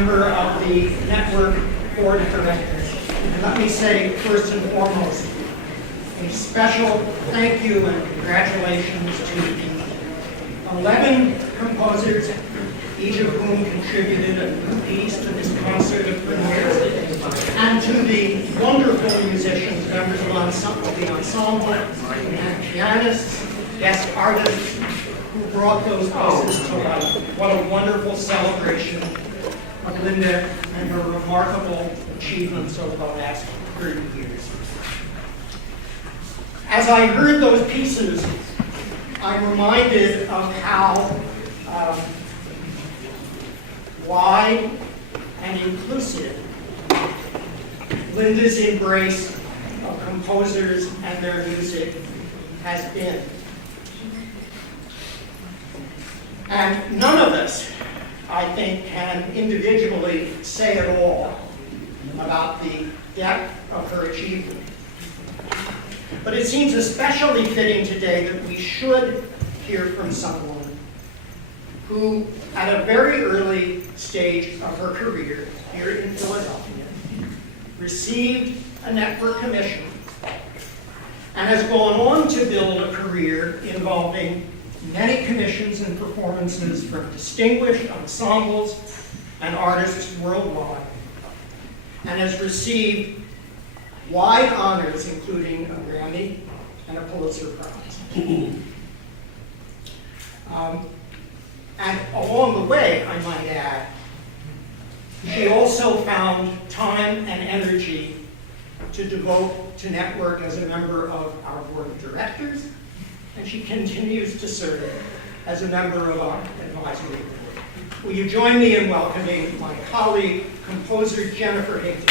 member of the network board of directors. And let me say, first and foremost, a special thank you and congratulations to the 11 composers, each of whom contributed a new piece to this concert of premieres, and to the wonderful musicians, members of the ensemble, and pianists, guest artists, who brought those pieces to life. What a wonderful celebration of Linda and her remarkable achievements over the last 30 years. As I heard those pieces, I'm reminded of how wide and inclusive Linda's embrace of composers and their music has been. And none of us, I think, can individually say it all about the depth of her achievement. But it seems especially fitting today that we should hear from someone who, at a very early stage of her career here in Philadelphia, received a network commission and has gone on to build a career involving many commissions and performances from distinguished ensembles and artists worldwide, and has received wide honors, including a Grammy and a Pulitzer Prize. And along the way, I might add, she also found time and energy to devote to network as a member of our board of directors, and she continues to serve as a member of our advisory board. Will you join me in welcoming my colleague, composer Jennifer Higdon.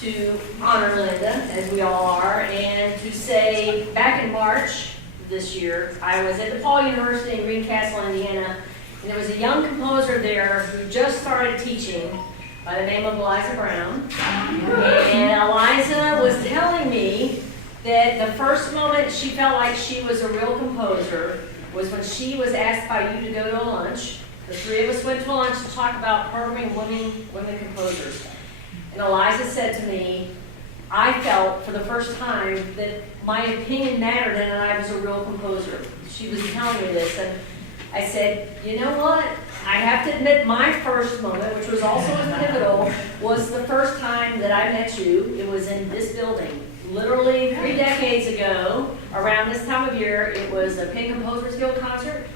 To honor Linda, as we all are, and to say, back in March this year, I was at DePaul University in Greencastle, Indiana, and there was a young composer there who just started teaching by the name of Eliza Brown. And Eliza was telling me that the first moment she felt like she was a real composer was when she was asked by you to go to a lunch. The three of us went to a lunch to talk about programming women composers. And Eliza said to me, I felt for the first time that my opinion mattered and that I was a real composer. She was telling me this, and I said, you know what? I have to admit my first moment, which was also pivotal, was the first time that I met you. It was in this building. Literally 3 decades ago, around this time of year, it was a Penn Composers Guild concert.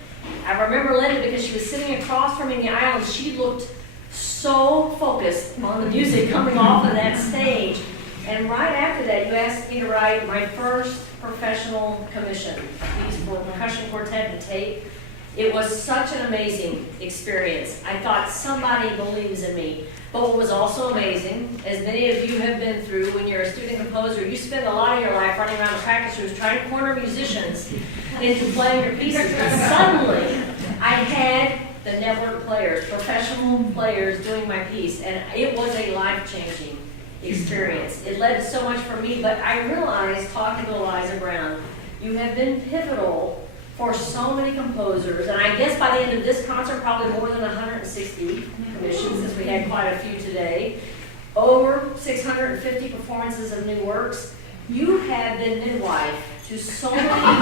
I remember Linda because she was sitting across from me in the aisle, and she looked so focused on the music coming off of that stage. And right after that, you asked me to write my first professional commission piece for a percussion quartet and tape. It was such an amazing experience. I thought somebody believes in me. But what was also amazing, as many of you have been through, when you're a student composer, you spend a lot of your life running around the practice rooms trying to corner musicians into playing your pieces. But suddenly, I had the network players, professional players doing my piece, and it was a life-changing experience. It led to so much for me, but I realized, talking to Eliza Brown, you have been pivotal for so many composers, and I guess by the end of this concert, probably more than 160 commissions, since we had quite a few today, over 650 performances of new works. You have been midwife to so many pieces of art.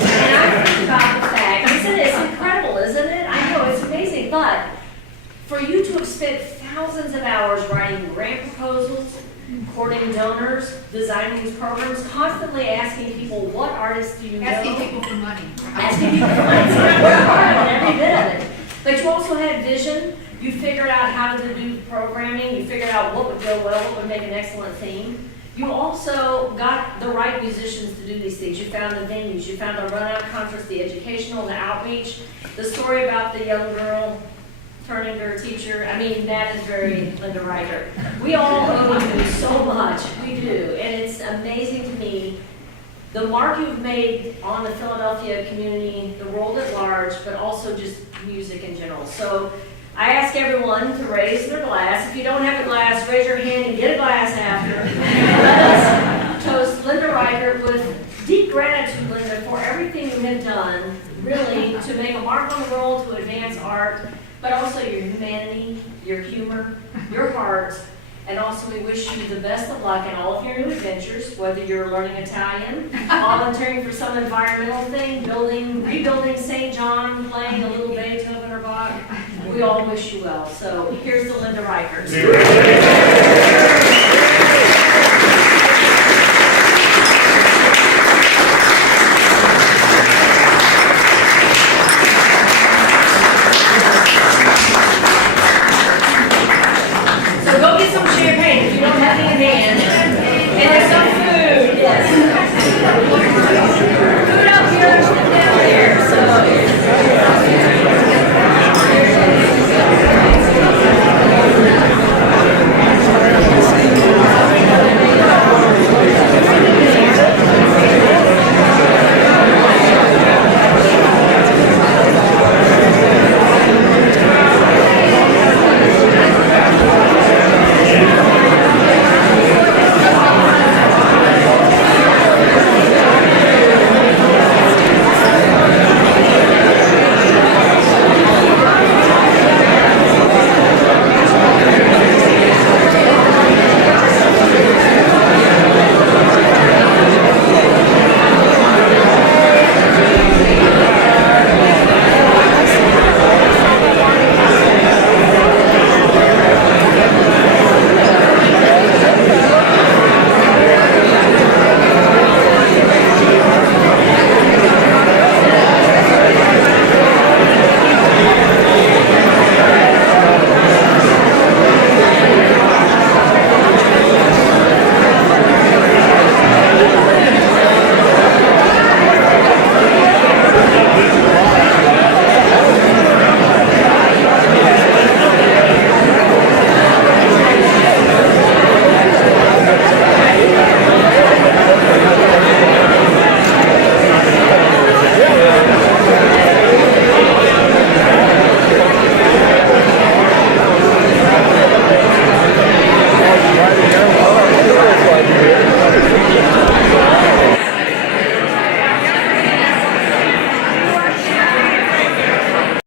And I think about the fact, it's incredible, isn't it? I know, it's amazing, but for you to have spent thousands of hours writing grant proposals, courting donors, designing these programs, constantly asking people, what artists do you know? Asking people for money. Asking people for money. It's not hard on every bit of it. But you also had vision. You figured out how to do programming. You figured out what would go well, what would make an excellent theme. You also got the right musicians to do these things. You found the venues. You found the run-out concerts, the educational, the outreach. The story about the young girl turning to her teacher. I mean, that is very Linda Riker. We all owe you so much. We do. And it's amazing to me the mark you've made on the Philadelphia community, the world at large, but also just music in general. So I ask everyone to raise their glass. If you don't have a glass, raise your hand and get a glass after. Let us toast Linda Reichert with deep gratitude, Linda, for everything you have done, really, to make a mark on the world, to advance art, but also your humanity, your humor, your heart, and also we wish you the best of luck in all of your new adventures, whether you're learning Italian, volunteering for some environmental thing, rebuilding St. John, playing a little Beethoven or Bach. We all wish you well. So here's the Linda Reichert. So go get some champagne if you don't have any in hand.